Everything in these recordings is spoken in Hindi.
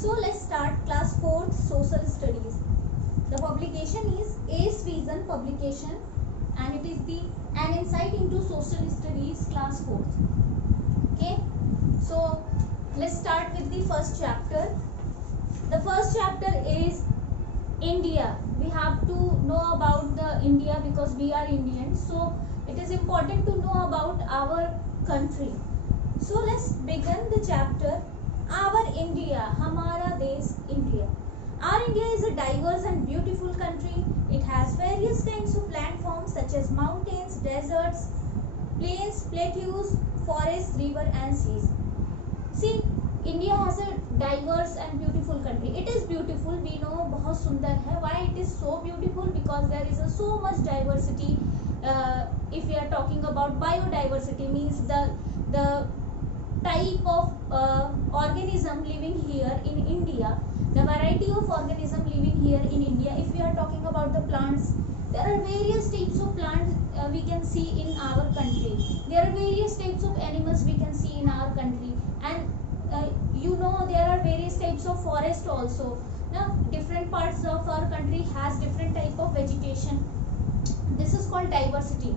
So let's start class 4th social studies. The publication is ACE Vision publication and it is the an insight into social studies class 4th. Okay, so let's start with the first chapter. The first chapter is India. We have to know about the India because we are Indians, so it is important to know about our country. So let's begin the chapter. Our India, हमारा देश India. Our India is a diverse and beautiful country. It has various kinds of landforms such as mountains, deserts, plains, plateaus, forests, river and seas. See, India has a diverse and beautiful country. It is beautiful, we know, बहुत सुंदर है. Why it is so beautiful? Because there is so much diversity. If we are talking about biodiversity, means the type of organism living here in India, the variety of organism living here in India. If we are talking about the plants, there are various types of plants we can see in our country. There are various types of animals we can see in our country, and you know, there are various types of forest also. Now different parts of our country has different type of vegetation. This is called diversity.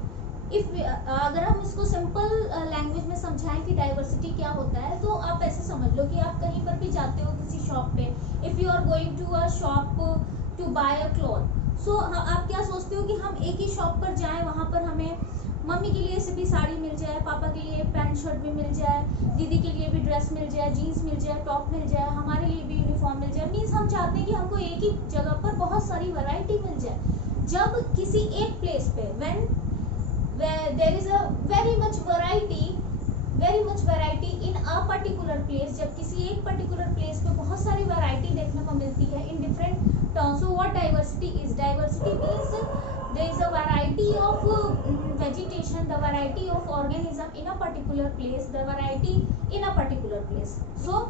अगर हम इसको सिंपल लैंग्वेज में समझाएं कि डाइवर्सिटी क्या होता है, तो आप ऐसे समझ लो कि आप कहीं पर भी जाते हो किसी शॉप पे. If you are going to a shop to buy a cloth, so आप क्या सोचते हो कि हम एक ही शॉप पर जाएं, वहाँ पर हमें मम्मी के लिए से भी साड़ी मिल जाए, पापा के लिए पैंट शर्ट भी मिल जाए, दीदी के लिए भी ड्रेस मिल जाए, जीन्स मिल जाए, टॉप मिल जाए, हमारे लिए भी यूनिफॉर्म मिल जाए. मीन्स हम चाहते हैं कि हमको एक ही जगह पर बहुत सारी वैरायटी मिल जाए. जब किसी एक प्लेस पे where there is a very much variety in a particular place, जब किसी एक particular place पे बहुत सारी variety देखने को मिलती है in different terms. So what diversity is? Diversity means there is a variety of vegetation, the variety of organism in a particular place, the variety in a particular place. So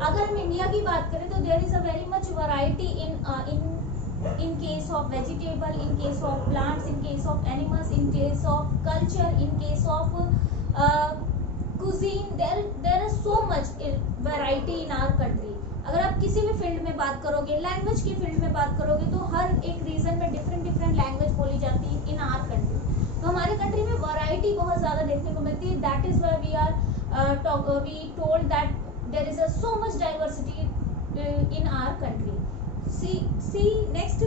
अगर हम इंडिया की बात करें तो there is a very much variety in case of vegetable, in case of plants, in case of animals, in case of culture, in case of cuisine. There is so much variety in our country. अगर आप किसी भी फील्ड में बात करोगे, लैंग्वेज की फील्ड में बात करोगे, तो हर एक रीजन में डिफरेंट लैंग्वेज बोली जाती है इन आवर कंट्री. तो हमारे कंट्री में वैरायटी बहुत ज़्यादा देखने को मिलती है. That is why we told that there is so much diversity in our country. See next,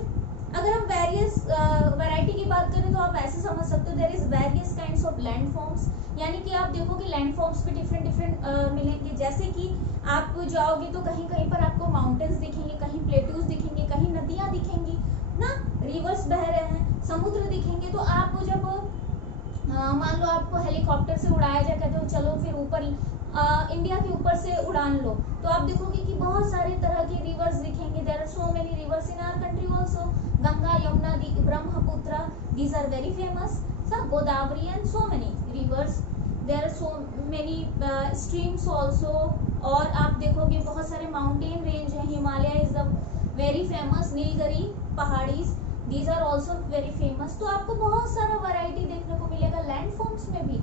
अगर हम वेरियस वैरायटी की बात करें तो आप ऐसे समझ सकते हो, there is various kinds of land forms. यानी कि आप देखो कि लैंड फॉर्म्स पे डिफरेंट मिलेंगे. जैसे कि आप जाओगे तो कहीं कहीं पर आपको माउंटेन्स दिखेंगे, कहीं प्लेट्यूज दिखेंगे, कहीं नदियाँ दिखेंगी ना, रिवर्स बह रहे हैं, समुद्र दिखेंगे. तो आप जब मान लो आपको हेलीकॉप्टर से उड़ाया जाए, कहते हो चलो फिर ऊपर इंडिया के ऊपर से उड़ान लो, तो आप देखोगे कि बहुत सारे तरह के रिवर्स दिखेंगे. There are so many rivers in our country also. Ganga, Yamuna, Brahmaputra, these are very famous. सब Godavari and so many rivers. There are so many streams also. और आप देखोगे बहुत सारे माउंटेन रेंज हैं. Himalaya is the very famous. Nilgiri पहाड़ीज, these are also very famous. तो आपको बहुत सारा वैरायटी देखने को मिलेगा लैंड फॉर्म्स में भी.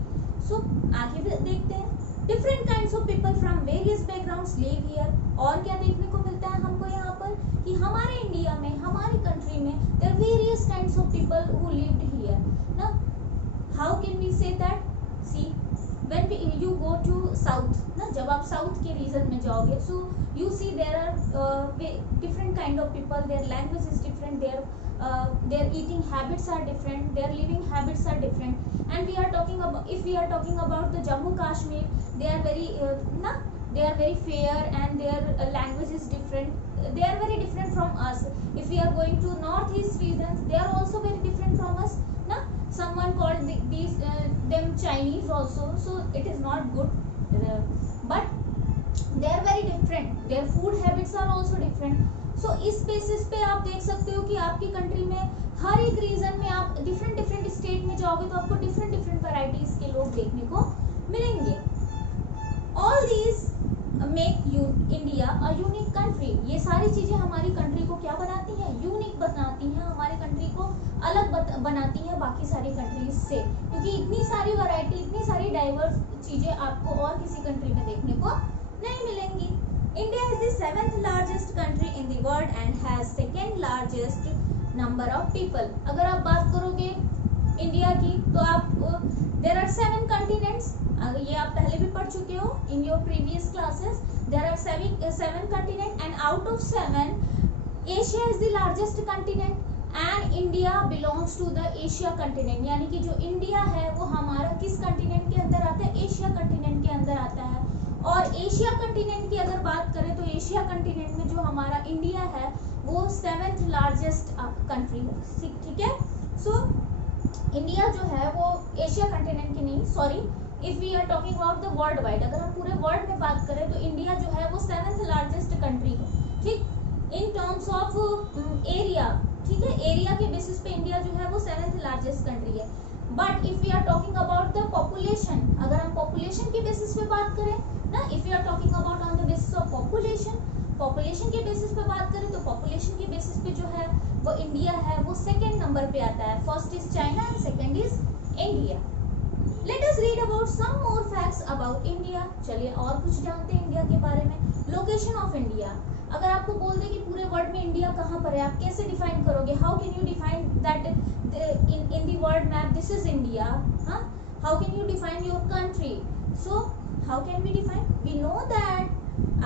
सो आगे देखते हैं. Different kinds of people from various backgrounds live here. और क्या देखने को मिलता है हमको यहाँ पर कि हमारे इंडिया में, हमारी कंट्री में there various kinds of people who lived here ना. How can we say that? See when you go to south ना, जब आप साउथ के रीजन में जाओगे, so you see there are different kind of people, their language is different, their eating habits are different, their living habits are different. And we are talking about, if we are talking about the Jammu Kashmir, they are very fair and their language is different. They are very different from us. If we are going to northeast regions, they are also very different from us na. Someone called them Chinese also, so it is not good, but they are very different. Their food habits are also different. सो इस बेसिस पे आप देख सकते हो कि आपकी कंट्री में हर एक रीजन में आप डिफरेंट स्टेट में जाओगे तो आपको डिफरेंट वैरायटीज के लोग देखने को मिलेंगे. All these make India a unique country. ये सारी चीजें हमारी कंट्री को क्या बनाती हैं? यूनिक बनाती हैं. हमारी कंट्री को अलग बनाती हैं बाकी सारी कंट्रीज से, क्योंकि इतनी सारी वैरायटी, इतनी सारी डाइवर्स चीजें आपको और किसी कंट्री में देखने को नहीं मिलेंगी. India is the 7th largest country in the world and has second largest number of people. अगर आप बात करोगे इंडिया की तो आप there are 7 continents, ये आप पहले भी पढ़ चुके हो in your previous classes. There are 7 continents and out of 7 Asia is the largest continent and India belongs to the Asia continent. यानी कि जो इंडिया है वो हमारा किस कंटिनेंट के अंदर आता है? एशिया कंटिनेंट के अंदर आता है। और एशिया कंटिनेंट की अगर बात करें तो एशिया कंटिनेंट में जो हमारा इंडिया है वो 7th लार्जेस्ट कंट्री है। ठीक है, सो इंडिया जो है वो एशिया कंटिनेंट की नहीं, sorry, if we are talking about the world wide, अगर हम पूरे वर्ल्ड में बात करें तो इंडिया जो है वो 7th लार्जेस्ट कंट्री है। ठीक, इन टर्म्स ऑफ एरिया, ठीक है, एरिया के बेसिस पे इंडिया जो है वो 7th लार्जेस्ट कंट्री है। But if we are talking about the population, अगर हम पॉपुलेशन के बेसिस पे बात करें ना, if you are talking about on the basis of population के बेसिस पे बात करें तो पॉपुलेशन के बेसिस पे जो है वो इंडिया है वो सेकंड नंबर पे आता है। First is China and second is India. Let us read about some more facts about India. चलिए और कुछ जानते हैं इंडिया के बारे में। लोकेशन ऑफ इंडिया, अगर आपको बोल दे कि पूरे वर्ल्ड में इंडिया कहाँ पर है, आप कैसे डिफाइन करोगे? How can you define that in the world map this is India? How can you define your country? So how can we define? We know that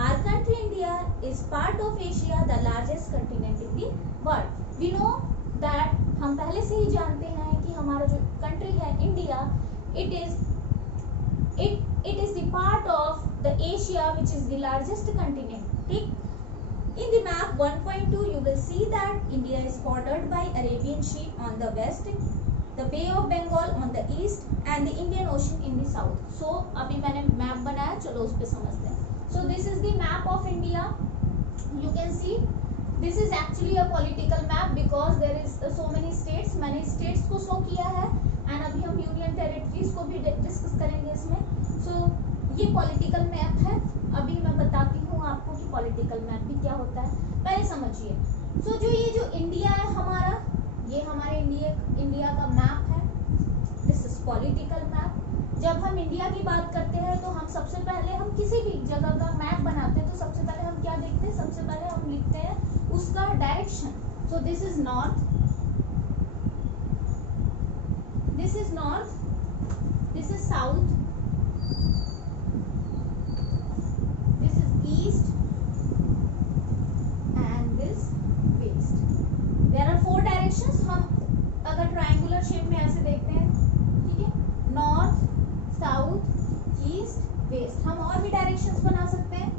our country India is part of Asia, the largest continent in the world. We know that, हम पहले से ही जानते हैं कि हमारा जो कंट्री है India, it is the part of the Asia which is the largest continent. ठीक, in the map 1.2 you will see that India is bordered by Arabian Sea on the west, the Bay of Bengal on the east and the Indian Ocean in the south. So अभी मैंने मैप बनाया, चलो उस पे समझते हैं. So this is the map of India. You can see this is actually a political map because there is so many states. मैंने states को शो किया है and अभी हम यूनियन टेरिटरीज को भी डिस्कस करेंगे इसमें. So ये पॉलिटिकल मैप है. अभी मैं बताती हूँ आपको कि पॉलिटिकल मैप भी क्या होता है, पहले समझिए. So जो इंडिया है हमारा, ये हमारे इंडिया का मैप है. This is political map. जब हम इंडिया की बात करते हैं तो हम सबसे पहले, हम किसी भी जगह का मैप बनाते हैं तो सबसे पहले हम क्या देखते हैं? सबसे पहले हम लिखते हैं उसका direction. So this is north, this is north, this is south, this is east and this west. There are 4 directions. हम अगर ट्रायंगुलर शेप में ऐसे देखते हैं, ठीक है, नॉर्थ, साउथ, ईस्ट, वेस्ट. हम और भी डायरेक्शंस बना सकते हैं.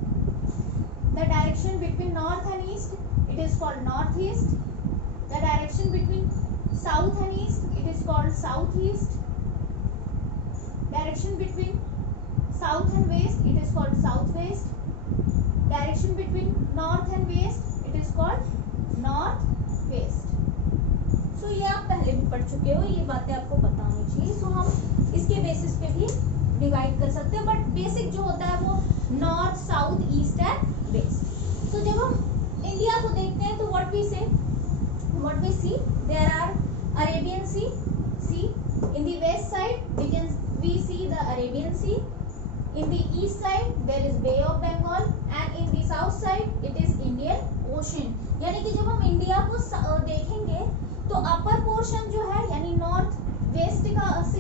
The direction between north and east it is called north east. The direction between south and east it is called south east. Direction between south and west it is called south west. Direction between north and west it is called north west. So ये आप पहले भी पढ़ चुके हो, ये बातें आपको पता होनी चाहिए. सो हम इसके बेसिस पे भी डिवाइड कर सकते हैं, बट बेसिक जो होता है वो north, south, east and west. So जब हम इंडिया को देखते हैं तो what we see there are Arabian sea in the west side we see the Arabian sea. In the east side there is bay of Bengal and in the south side it is Indian ocean. यानी कि जब हम इंडिया को देखेंगे तो अपर पोर्शन जो है यानी नॉर्थ वेस्ट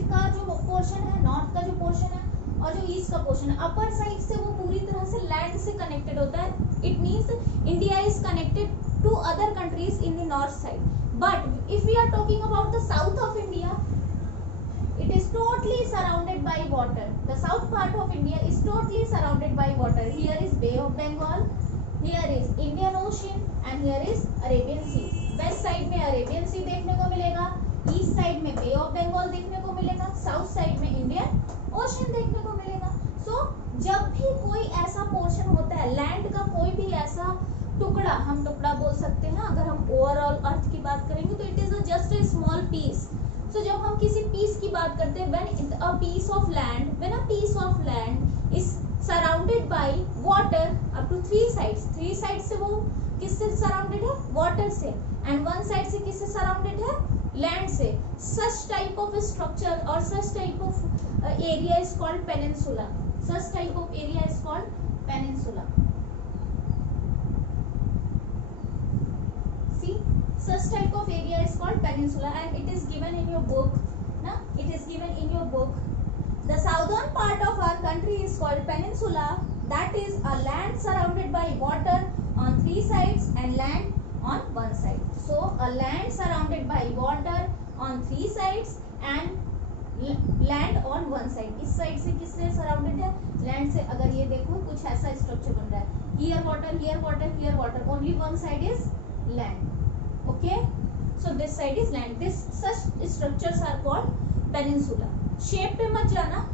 का जो पोर्शन है, नॉर्थ का जो पोर्शन है और जो ईस्ट का पोर्शन है, अपर साइड से वो पूरी तरह से लैंड से कनेक्टेड होता है. It means India is connected to other countries in the north side. But if we are talking about the south of India, it is totally surrounded by water. The south part of India is totally surrounded by water. Here is Bay of Bengal, here is Indian Ocean and here is Arabian Sea. West side में Arabian Sea देखने को मिलेगा, east side में Bay of Bengal देखने को मिलेगा, south side में Indian Ocean देखने को मिलेगा. So जब भी कोई ऐसा पोर्शन होता है, लैंड का कोई भी ऐसा टुकड़ा, हम टुकड़ा बोल सकते हैं अगर हम ओवरऑल अर्थ की बात करेंगे तो it is just a small piece. So जब हम किसी पीस की बात करते हैं, when a piece of land is surrounded by water up to 3 sides. 3 sides से वो किससे surrounded है? water से. and 1 side से किससे surrounded है? land से. such type of structure or such type of area is called peninsula. such type of area is called peninsula. such type of area is called peninsula, and it is given in your book. Now it is given in your book. The southern part of our country is called peninsula, that is a land surrounded by water on 3 sides and land on 1 side. So a land surrounded by water on 3 sides and land on one side. इस साइड से किससे सराउंडेड है? लैंड से. अगर ये देखो कुछ ऐसा स्ट्रक्चर बन रहा है, here water, here water, here water, only one side is land. Okay, so this side is land. This such structures are called peninsula. Shape पे मत जाना,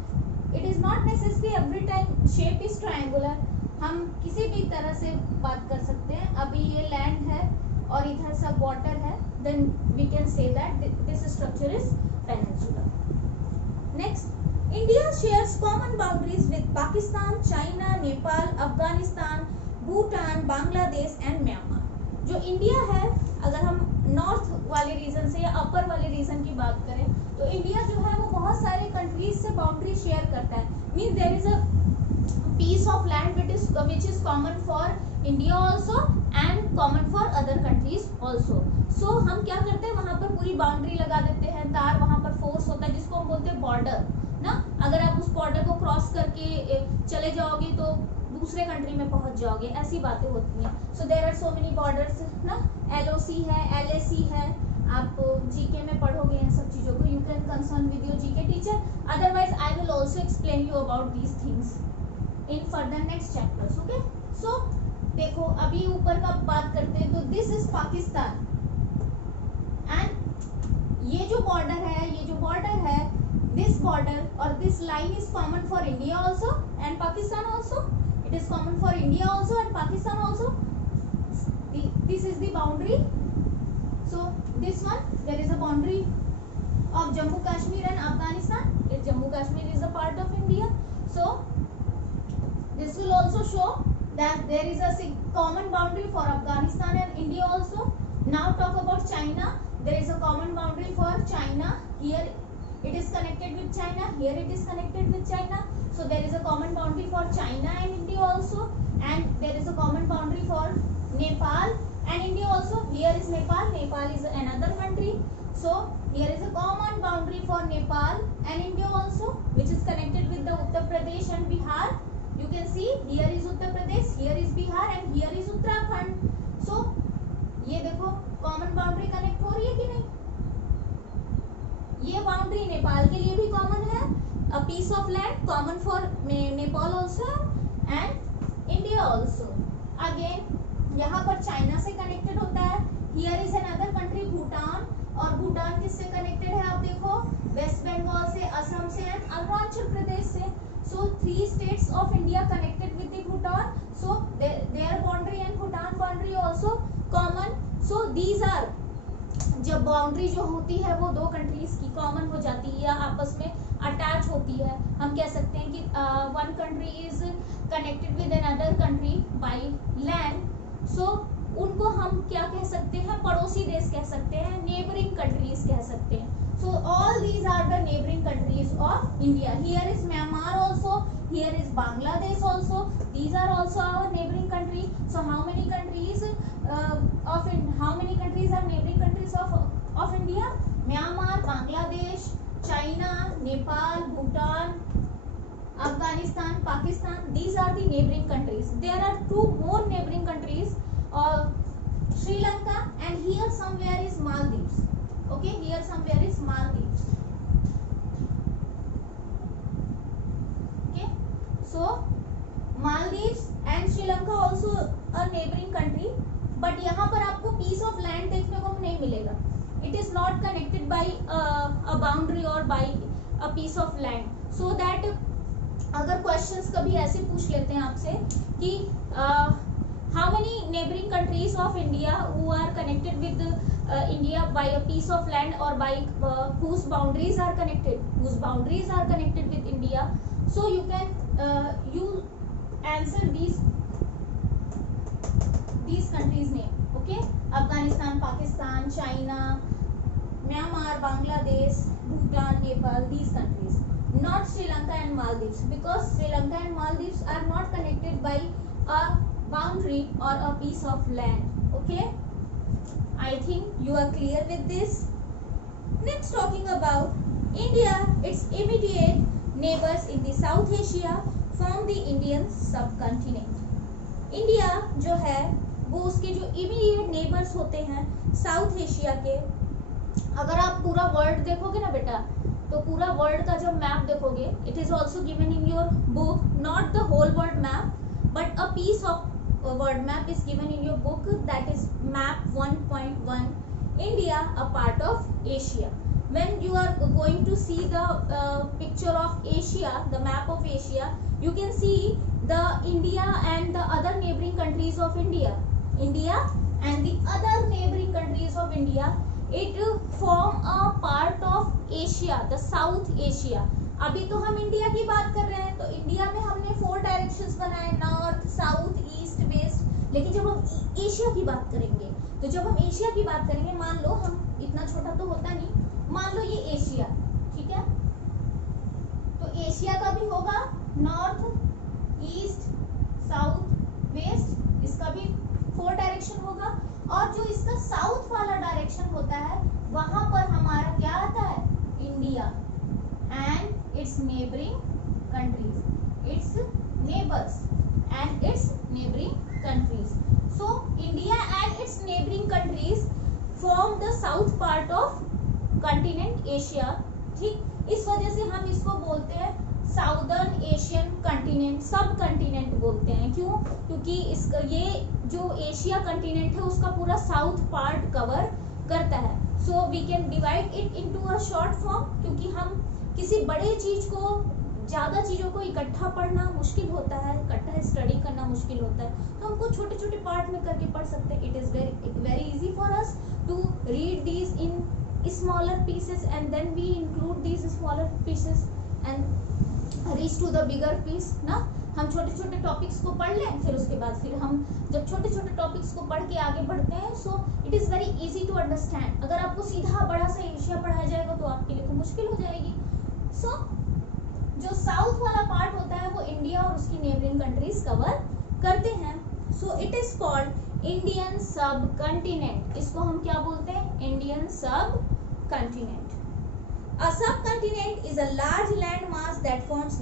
it is not necessary every time shape is triangular. हम किसी भी तरह से बात कर सकते हैं. अभी ये लैंड है और इधर सब वाटर है, then we can say that this structure is peninsula. Next, India shares common boundaries with Pakistan, China, Nepal, Afghanistan, Bhutan, Bangladesh and Myanmar. जो इंडिया है, अगर हम नॉर्थ वाले रीजन से या अपर वाले रीजन की बात करें तो इंडिया जो है वो बहुत सारे कंट्रीज से बाउंड्री शेयर करता है. Mean there is a piece of land which is common for India also and common for other countries also. So हम क्या करते हैं, वहाँ पर पूरी बाउंड्री लगा देते हैं, तार वहाँ पर फोर्स होता है जिसको हम बोलते हैं बॉर्डर ना. अगर आप उस बॉर्डर को क्रॉस करके चले जाओगे तो दूसरे कंट्री में पहुंच जाओगे, ऐसी बातें होती हैं. So there are so many borders ना. LOC है, LAC है, आप जीके में पढ़ोगे इन सब चीजों को. You can concern with your GK teacher, otherwise I will also explain you about these things in further next chapters. Okay, so देखो अभी ऊपर का बात करते हैं तो दिस इज पाकिस्तान एंड ये जो बॉर्डर है, ये जो बॉर्डर है, दिस बॉर्डर और this line is common for India also and Pakistan also. It is common for India also and Pakistan also. This is the boundary. So this one, there is a boundary of Jammu Kashmir and Afghanistan. If Jammu Kashmir is a part of India, so this will also show that there is a common boundary for Afghanistan and India also. Now talk about China. There is a common boundary for China. Here it is connected with China, here it is connected with China. So there is a common boundary for China and India also, and there is a common boundary for Nepal and India also. Here is Nepal. Nepal is another country. So here is a common boundary for Nepal and India also, which is connected with the Uttar Pradesh and Bihar. You can see here is Uttar Pradesh, here is Bihar and here is Uttarakhand. So ये देखो common boundary connect हो रही है कि नहीं? ये boundary नेपाल के लिए भी common है. A piece of land common for Nepal also and India also. Again यहाँ पर चाइना से कनेक्टेड होता है. Here is another country Bhutan, और भूटान किससे कनेक्टेड है आप देखो, वेस्ट बंगाल से, असम से एंड अरुणाचल प्रदेश से. सो 3 states of India connected with the Bhutan. So their boundary and Bhutan boundary also common. So these are, जब बाउंड्री जो होती है वो दो कंट्रीज की कॉमन हो जाती है या आपस में अटैच होती है, हम कह सकते हैं कि one country is connected with another country by land. So उनको हम क्या कह सकते हैं, पड़ोसी देश कह सकते हैं, नेबरिंग कंट्रीज कह सकते हैं. So all these are the neighbouring countries of India. Here is Myanmar also, here is Bangladesh also. These are also our neighbouring country. So how many countries are neighbouring countries of India? Myanmar, Bangladesh, China, Nepal, Bhutan, Afghanistan, Pakistan. These are the neighboring countries. There are 2 more neighboring countries, Sri Lanka and here somewhere is Maldives. Okay, here somewhere is Maldives. Okay, so Maldives and Sri Lanka also a neighboring country, but यहाँ पर आपको piece of land देखने को नहीं मिलेगा. It is not connected by a boundary or by a piece of land. So that अगर क्वेश्चंस कभी ऐसे पूछ लेते हैं आपसे कि how many neighbouring countries of India who are connected with India by a piece of land और by whose boundaries are connected with India, so you can you answer these countries name. Okay, Afghanistan, Pakistan, China, Myanmar, Bangladesh, Bhutan, Nepal, these countries. Not Sri Lanka and Maldives, because Sri Lanka and Maldives are not connected by a boundary or a piece of land. Okay. I think you are clear with this. Next, talking about India, its immediate neighbors in the South Asia form the Indian subcontinent. India जो है वो उसके जो इमीडिएट नेबर्स होते हैं साउथ एशिया के, अगर आप पूरा वर्ल्ड देखोगे ना बेटा, तो पूरा वर्ल्ड का जब मैप देखोगे, it is also given in your book, not the whole world map but a piece of world map is given in your book, that is map 1.1, India a part of Asia. When you are going to see the picture of Asia, the map of Asia, you can see the India and the other neighboring countries of India. India and the other neighboring countries of India, it form a part of Asia, the South Asia. अभी तो हम इंडिया की बात कर रहे हैं, तो इंडिया में हमने 4 डायरेक्शंस बनाए, नॉर्थ, साउथ, ईस्ट, वेस्ट. लेकिन जब हम एशिया की बात करेंगे, तो जब हम एशिया की बात करेंगे, मान लो हम, इतना छोटा तो होता नहीं, मान लो ये एशिया, ठीक है, तो एशिया का भी होगा नॉर्थ, ईस्ट, साउथ, वेस्ट, इसका भी 4 डायरेक्शन होगा. और जो इसका साउथ वाला डायरेक्शन होता है, वहां पर हमारा क्या आता है, India and it's neighbouring countries, it's neighbours and it's neighbouring countries. So India and it's neighbouring countries form the south part of continent Asia. ठीक, इस वजह से हम इसको बोलते हैं साउदर्न एशियन कंटिनेंट, सब कंटिनेंट बोलते हैं. क्यों? क्योंकि इसका ये जो एशिया कंटिनेंट है उसका पूरा साउथ पार्ट कवर करता है. So we can divide it into a short form, क्योंकि हम किसी बड़े चीज को, ज्यादा चीजों को इकट्ठा पढ़ना मुश्किल होता है, इकट्ठा स्टडी करना मुश्किल होता है, तो हमको छोटे छोटे पार्ट में करके पढ़ सकते हैं. It is very easy for us to read these in smaller pieces and then we include these smaller pieces and reach to the bigger piece ना. हम छोटे छोटे टॉपिक्स को पढ़ लें, फिर उसके बाद फिर हम जब छोटे छोटे टॉपिक्स को पढ़ के आगे बढ़ते हैं, so it is very easy to understand. अगर आपको सीधा बड़ा सा एशिया पढ़ाया जाएगा तो आपके लिए तो मुश्किल हो जाएगी. सो जो साउथ वाला पार्ट होता है वो इंडिया और उसकी नेबरिंग कंट्रीज कवर करते हैं. So it is called Indian सब कंटिनेंट. इसको हम क्या बोलते हैं, इंडियन सब continent. A subcontinent is a large land mass that forms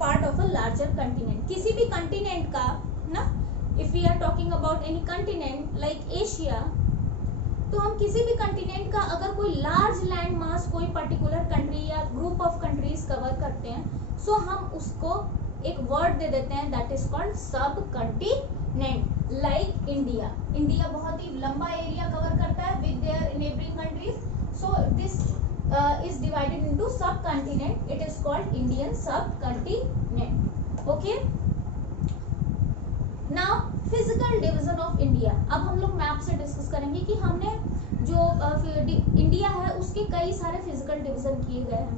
part of a larger continent. किसी भी कंटिनेंट का ना, if we are talking about any continent like Asia, तो हम किसी भी कंटिनेंट का अगर कोई लार्ज लैंड मास, कोई पर्टिकुलर कंट्री या ग्रुप ऑफ कंट्रीज कवर करते हैं, सो हम उसको एक वर्ड दे देते हैं, दैट इज कॉल्ड सब कंटिनेंट. लाइक इंडिया, इंडिया बहुत ही लंबा एरिया कवर करता है with their neighbouring countries, so this is divided into subcontinent. It is called Indian subcontinent. Okay. Now physical division of India. अब हम लोग मैप से डिस्कस करेंगे कि हमने जो इंडिया है उसके कई सारे फिजिकल डिवीजन किए गए हैं.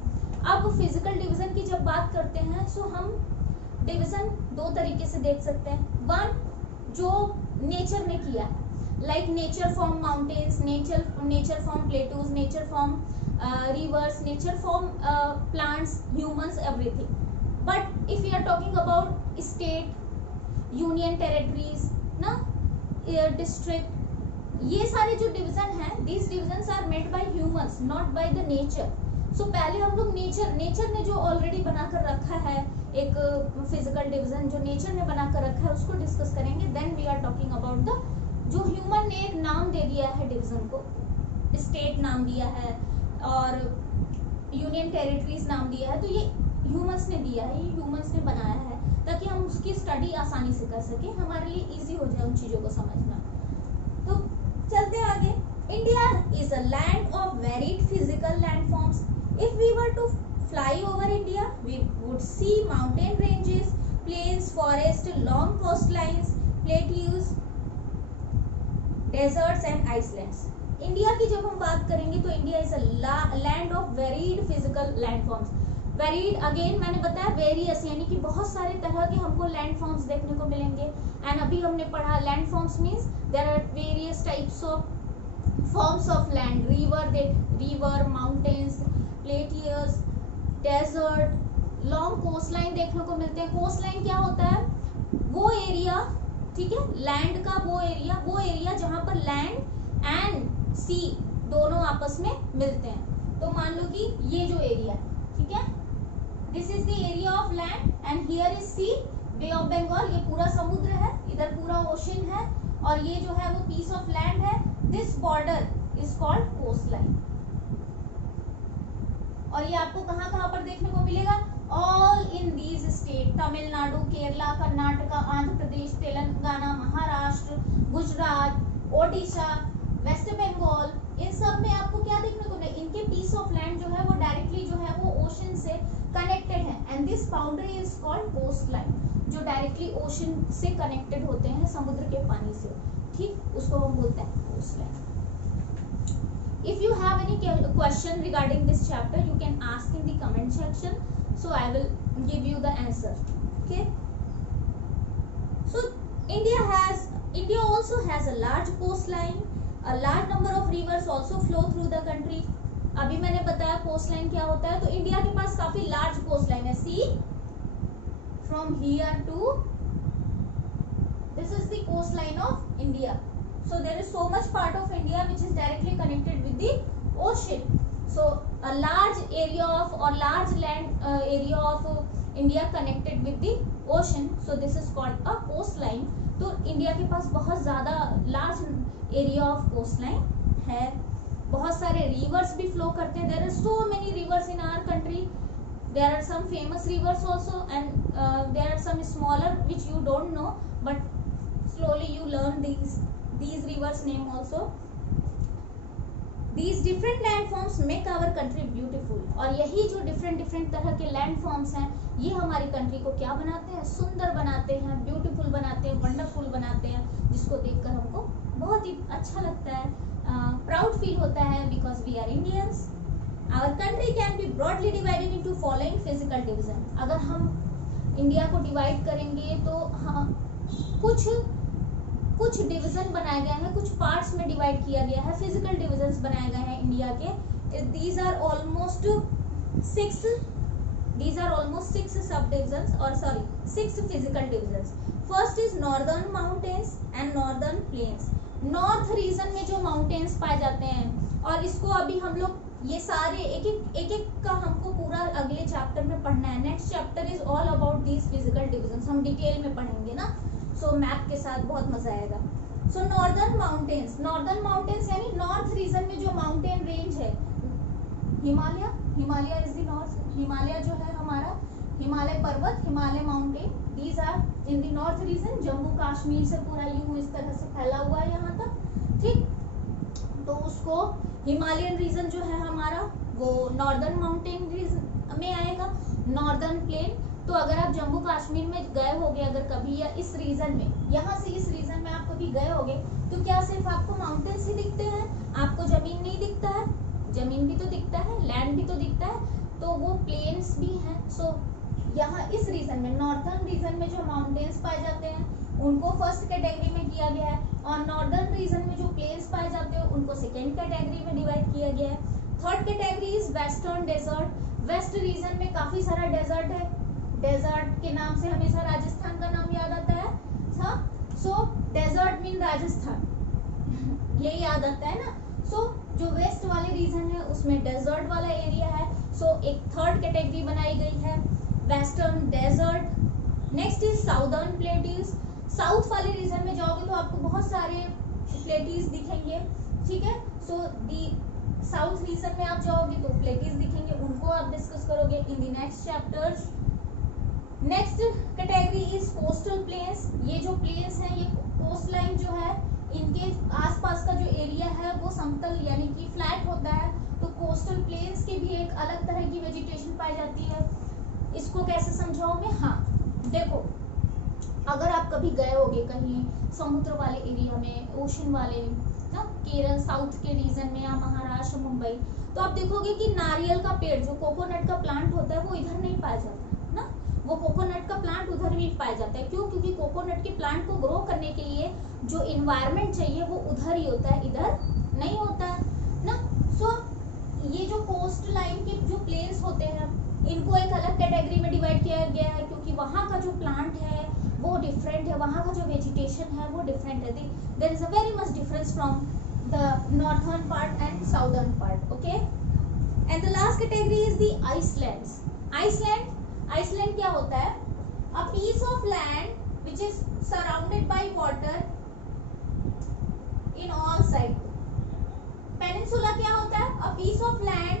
अब फिजिकल डिवीजन की जब बात करते हैं, सो हम डिवीजन 2 तरीके से देख सकते हैं. वन, जो नेचर ने किया है, like nature form mountains, nature form plateaus, nature form rivers, nature form plants, humans, everything. But if we are talking about state, union territories ना, district, ये सारे जो डिवीजन हैं, these divisions are made by humans, not by the nature. So पहले हम लोग नेचर ने जो ऑलरेडी बनाकर रखा है एक फिजिकल डिवीजन, जो नेचर ने बनाकर रखा है उसको डिस्कस करेंगे. Then we are talking about the जो ह्यूमन ने नाम दे दिया है डिवीजन को, स्टेट नाम दिया है और यूनियन टेरिटरीज नाम दिया है, तो ये ह्यूमंस ने दिया है, ये ह्यूमंस ने बनाया है ताकि हम उसकी स्टडी आसानी से कर सकें, हमारे लिए इजी हो जाए उन चीज़ों को समझना. तो चलते आगे. India is a land of varied physical landforms. If we were to fly over India we would see mountain ranges, plains, forest, long coast lines, plateaus, deserts and islands. India की जब हम बात करेंगे तो India is a land of varied physical landforms. Varied, again मैंने बताया वेरियस, यानी कि बहुत सारे तरह के हमको लैंडफॉर्म्स देखने को मिलेंगे. एंड अभी हमने पढ़ा landforms means there are various types of forms of land. River, mountains, plateaus, desert, long coast line देखने को मिलते हैं. कोस्ट लाइन क्या होता है, वो एरिया ठीक है, लैंड का वो एरिया जहां पर लैंड एंड सी दोनों आपस में मिलते हैं। तो मान लो कि ये जो एरिया है, ठीक है, this is the area of land and here is sea, bay of Bengal, ये पूरा समुद्र है, इधर पूरा ओशन है, और ये जो है वो पीस ऑफ लैंड है। This border is called coast line. और ये आपको कहाँ कहाँ पर देखने को मिलेगा? All in these state, Tamil Nadu, Kerala, Karnataka, Andhra Pradesh, Telangana, Maharashtra, Gujarat, Odisha, waste Bengal, इन सब में आपको क्या देखने को मिलेगा? इनके पीस ऑफ लैंड जो है वो डायरेक्टली जो है वो ओशन से कनेक्टेड है and this boundary is called coast line, जो डायरेक्टली ओशन से कनेक्टेड होते हैं समुद्र के पानी से, ठीक, उसको हम बोलते हैं coast line. If you have any question regarding this chapter, you can ask in the comment section, so I will give you the answer. Okay. So India also has a large coastline. A large number of rivers also flow through the country. अभी मैंने बताया coastline क्या होता है, तो इंडिया के पास काफी large coastline है. See, from here to this is the coastline of India. So there is so much part of India which is directly connected with the ocean. So a large area of or large land area of India connected with the ocean. So this is called a coastline. तो इंडिया के पास बहुत ज़्यादा large area of coastline है. बहुत सारे rivers भी flow करते हैं. There are so many rivers in our country. There are some famous rivers also, and there are some smaller which you don't know, but slowly you learn these rivers name also. These different landforms make our country beautiful. और यही जो different तरह के landforms हैं, ये हमारी country को क्या बनाते हैं? सुंदर बनाते हैं, beautiful बनाते हैं, wonderful बनाते हैं, जिसको देखकर हमको बहुत ही अच्छा लगता है, proud feel होता है, because we are Indians. Our country can be broadly divided into following physical division. अगर हम इंडिया को डिवाइड करेंगे तो हाँ, कुछ डिवीजन बनाए गए हैं, कुछ पार्ट्स में डिवाइड किया गया है, फिजिकल डिविजन्स बनाए गए हैं इंडिया के. दीज आर ऑलमोस्ट 6 सब डिविजन्स, और sorry 6 physical divisions. First is northern mountains and northern plains. North region में जो माउंटेन्स पाए जाते हैं, और इसको अभी हम लोग ये सारे एक का हमको पूरा अगले चैप्टर में पढ़ना है. Next chapter is all about these physical divisions, हम डिटेल में पढ़ेंगे ना, सो मैप के साथ बहुत मजा आएगा. सो नॉर्दर्न माउंटेन्स यानी नॉर्थ रीजन में जो माउंटेन रेंज है, Himalaya is the north. Himalaya जो है हमारा, हिमालय पर्वत, Himalaya mountain, these are in the north region. Jammu Kashmir से पूरा यूं इस तरह से फैला हुआ है यहाँ तक, ठीक. तो उसको हिमालयन रीजन जो है हमारा वो नॉर्दर्न माउंटेन रीजन में आएगा. नॉर्दर्न प्लेन, तो अगर आप जम्मू कश्मीर में गए होगे अगर कभी, या इस रीजन में, यहाँ से इस रीजन में आप कभी गए होगे, तो क्या सिर्फ आपको माउंटेन्स ही दिखते हैं? आपको जमीन नहीं दिखता है? जमीन भी तो दिखता है, लैंड भी तो दिखता है, तो वो प्लेन्स भी हैं. सो यहाँ इस रीजन में, नॉर्थर्न रीजन में जो माउंटेन्स पाए जाते हैं उनको फर्स्ट कैटेगरी में किया गया है, और नॉर्दर्न रीजन में जो प्लेन्स पाए जाते हैं उनको सेकेंड कैटेगरी में डिवाइड किया गया है. Third category is western desert. West region में काफी सारा डेजर्ट है. डेजर्ट के नाम से हमेशा राजस्थान का नाम याद आता है. सो डेजर्ट मीन राजस्थान, ये याद आता है ना. सो जो वेस्ट वाले रीजन है उसमें डेजर्ट वाला एरिया है. सो एक थर्ड कैटेगरी बनाई गई है, western desert. Next is southern plateaus. South वाले रीजन में जाओगे तो आपको बहुत सारे प्लेटीज दिखेंगे, ठीक है. सो दी साउथ रीजन में आप जाओगे तो प्लेटीज दिखेंगे, उनको आप डिस्कस करोगे in the next chapters. Next category is coastal planes. ये जो प्लेन्स हैं, ये कोस्ट लाइन जो है, इनके आसपास का जो एरिया है वो समतल यानी कि फ्लैट होता है. तो कोस्टल प्लेन्स की भी एक अलग तरह की वेजिटेशन पाई जाती है. इसको कैसे समझाओगे? हाँ देखो, अगर आप कभी गए होगे कहीं समुद्र वाले एरिया में, ओशन वाले ना, केरल साउथ के रीजन में, या महाराष्ट्र, मुंबई, तो आप देखोगे कि नारियल का पेड़, जो कोकोनट का प्लांट होता है, वो इधर नहीं पाया जाता ना. वो कोकोनट का प्लांट उधर भी पाया जाता है. क्यों? क्योंकि कोकोनट के प्लांट को ग्रो करने के लिए जो इन्वायरमेंट चाहिए वो उधर ही होता है, इधर नहीं होता है ना. सो ये जो कोस्ट लाइन के जो प्लेन्स होते हैं, इनको एक अलग कैटेगरी में डिवाइड किया गया है, क्योंकि वहाँ का जो प्लांट है वो डिफरेंट है, वहाँ का जो वेजिटेशन है वो डिफरेंट है. There is a very much difference from the northern part and southern part. Okay, and the last category is the islands. Island क्या होता है? A piece of land which is surrounded by water in all side. Peninsula क्या होता है? A piece of land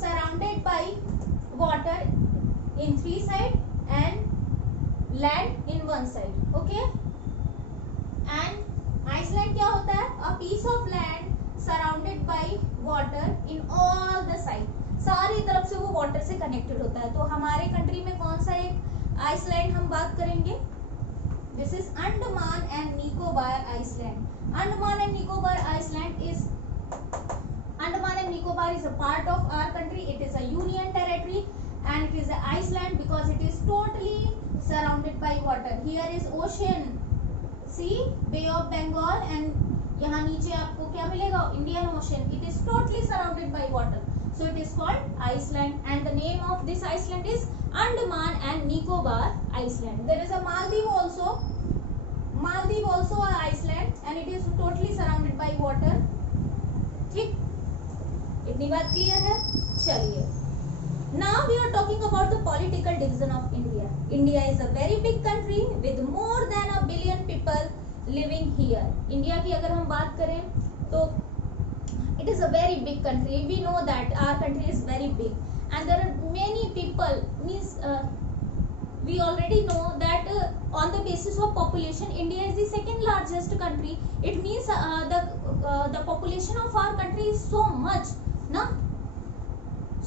surrounded by water in 3 side and land in 1 side. Okay, and Iceland क्या होता है? A piece of land surrounded by water in all the side. सारी तरफ से वो वाटर से कनेक्टेड होता है. तो हमारे कंट्री में कौन सा एक आइसलैंड हम बात करेंगे? This is Andaman and Nicobar Island. Andaman and Nicobar Island is a part of our country. It is a union territory. And it is an Iceland because it is totally surrounded by water. Here is ocean, see, Bay of Bengal, and यहाँ नीचे आपको क्या मिलेगा? Indian Ocean. It is totally surrounded by water. So it is called Iceland, and the name of this Iceland is Andaman and Nicobar Island. There is a Maldives also. Maldives also a Iceland, and it is totally surrounded by water. ठीक, इतनी बात क्लियर है? चलिए. Now we are talking about the political division of India. India is a very big country with more than 1 billion people living here. India की अगर हम बात करें तो it is a very big country. We know that our country is very big, and there are many people. Means we already know that on the basis of population, India is the second largest country. It means the population of our country is so much, na?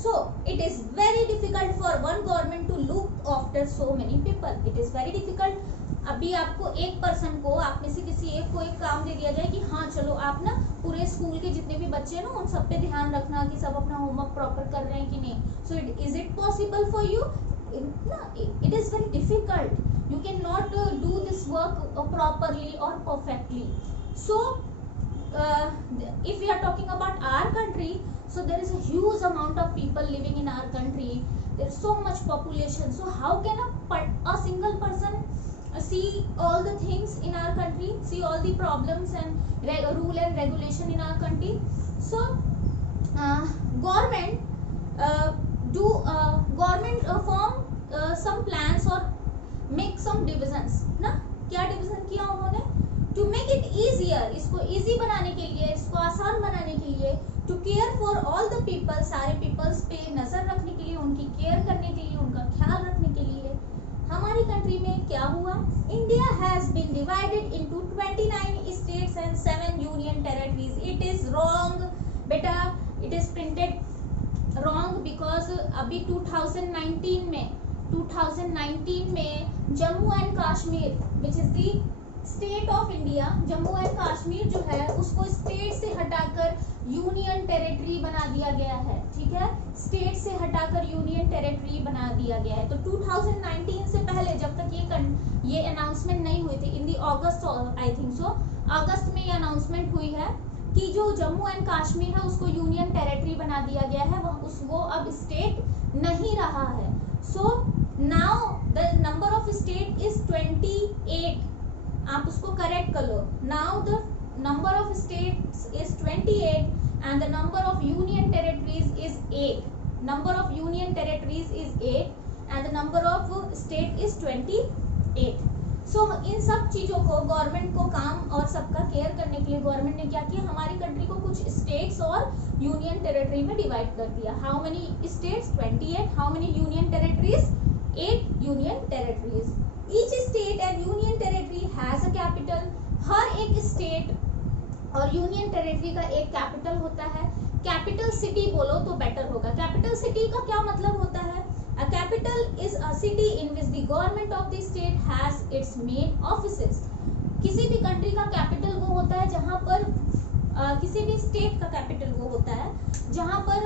So it is very difficult for one government to look after so many people. It is very difficult. अभी आपको एक पर्सन को, आप में से किसी एक को एक काम दे दिया जाए कि हाँ चलो आप ना पूरे स्कूल के जितने भी बच्चे हैं ना उन सब पे ध्यान रखना कि सब अपना होमवर्क प्रॉपर कर रहे हैं कि नहीं. So is it possible for you? It is very difficult. You cannot do this work properly or perfectly. So if we are talking about our country, so there is a huge amount of people living in our country. There is so much population. So how can a single person see all the things in our country, see all the problems and rule and regulation in our country? So government form some plans or make some divisions. ना क्या division किया उन्होंने? To make it easier, इसको easy बनाने के लिए, इसको आसान बनाने के लिए, to care for all the people, सारे peoples पे नजर रखने के लिए, उनकी केयर करने के लिए, उनका ख्याल रखने के लिए हमारी कंट्री में क्या हुआ? India has been divided into 29 states and 7 union territories. It is wrong, बेटा. It is printed wrong because अभी 2019 में Jammu and Kashmir which is the state of India, Jammu and Kashmir जो है उसको स्टेट से हटाकर यूनियन टेरिटरी बना दिया गया है. ठीक है, स्टेट से हटाकर यूनियन टेरिटरी बना दिया गया है. तो 2019 से पहले जब तक ये अनाउंसमेंट नहीं हुई थी, इन दी अगस्त आई थिंक सो, अगस्त में ये अनाउंसमेंट हुई है कि जो जम्मू एंड कश्मीर है उसको यूनियन टेरिटरी बना दिया गया है, वो अब स्टेट नहीं रहा है. So now the number of state is 28. आप उसको करेक्ट कर लो. Now the number of states is 28 and the number of union territories is 8. Number of union territories is 8 and the number of state is 28. So इन सब चीज़ों को गवर्नमेंट को काम और सबका केयर करने के लिए गवर्नमेंट ने क्या किया? हमारी कंट्री को कुछ स्टेट्स और यूनियन टेरिटरी में डिवाइड कर दिया. How many states? 28. How many union territories? 8 union territories. Each state and union territory has a capital. हर एक स्टेट और यूनियन टेरिटरी का एक कैपिटल होता है. कैपिटल सिटी बोलो तो बेटर होगा. कैपिटल सिटी का क्या मतलब होता है? A capital is a city in which the government of the state has its main offices. किसी भी कंट्री का कैपिटल वो होता है जहाँ पर किसी भी स्टेट का कैपिटल वो होता है जहाँ पर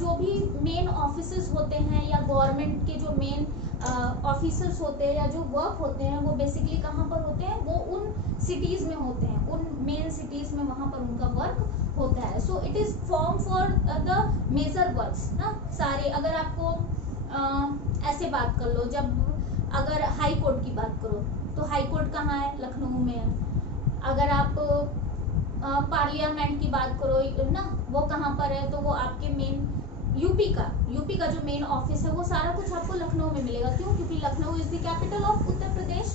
जो भी मेन ऑफिसेस होते हैं या गवर्नमेंट के जो मेन ऑफिसर्स होते हैं या जो वर्क होते हैं वो बेसिकली कहाँ पर होते हैं? वो उन सिटीज़ में होते हैं, उन मेन सिटीज़ में वहाँ पर उनका वर्क होता है. So it is form for the major works ना सारे. अगर आपको ऐसे बात कर लो, जब अगर हाई कोर्ट की बात करो तो हाई कोर्ट कहाँ है, लखनऊ में है। अगर आप पार्लियामेंट की बात करो ना, वो कहाँ पर है, तो वो आपके मेन यूपी का जो मेन ऑफिस है वो सारा कुछ आपको लखनऊ में मिलेगा। क्यों? क्योंकि Lucknow is the capital of Uttar Pradesh.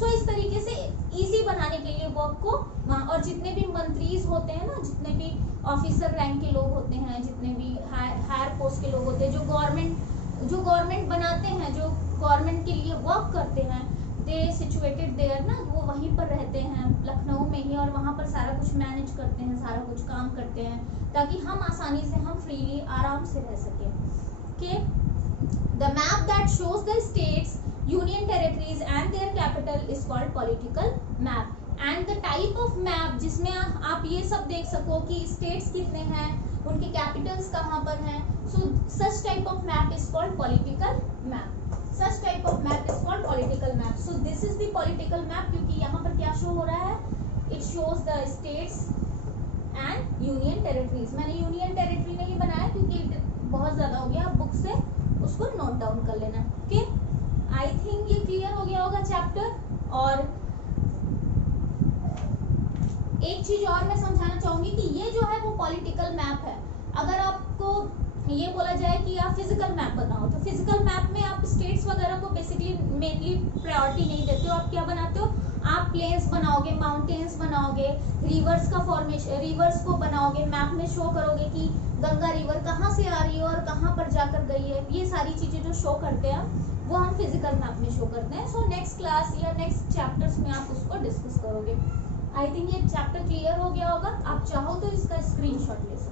So इस तरीके से इजी बनाने के लिए वर्क को वहाँ, और जितने भी मंत्रीज होते हैं ना, जितने भी ऑफिसर रैंक के लोग होते हैं, जितने भी हायर पोस्ट के लोग होते हैं, जो गवर्नमेंट बनाते हैं, जो गवर्नमेंट के लिए वर्क करते हैं, दे सिचुएटेड देयर ना, वो वहीं पर रहते हैं लखनऊ में ही, और वहाँ पर सारा कुछ मैनेज करते हैं, सारा कुछ काम करते हैं, ताकि हम आसानी से, हम फ्रीली आराम से रह सकें। Okay, the map that shows the states, union territories and their capital is called political map. And the type of map जिसमें आप ये सब देख सको कि स्टेट्स कितने हैं, उनके कैपिटल्स कहाँ पर हैं, so such type of map is called political map. Such type of map is called political map. So this is the political map, क्योंकि यहाँ पर क्या शो हो रहा है, it shows the states and union territories। मैंने union territory नहीं बनाया क्योंकि बहुत ज्यादा हो गया, आप बुक से उसको नोट डाउन कर लेना। ओके, आई थिंक ये क्लियर हो गया होगा चैप्टर। और एक चीज और मैं समझाना चाहूंगी कि ये जो है वो पॉलिटिकल मैप है। अगर आपको ये बोला जाए कि आप फिजिकल मैप बनाओ, तो फिजिकल मैप में आप स्टेट्स वगैरह को बेसिकली मेनली प्रायोरिटी नहीं देते हो। आप क्या बनाते हो, आप प्लेन्स बनाओगे, माउंटेन्स बनाओगे, रिवर्स का फॉर्मेशन, रिवर्स को बनाओगे, मैप में शो करोगे कि गंगा रिवर कहाँ से आ रही है और कहाँ पर जाकर गई है। ये सारी चीजें जो शो करते हैं वो हम फिजिकल मैप में शो करते हैं। सो नेक्स्ट क्लास या नेक्स्ट चैप्टर्स में आप उसको डिस्कस करोगे। आई थिंक ये चैप्टर क्लियर हो गया होगा। आप चाहो तो इसका स्क्रीनशॉट ले सकते हो।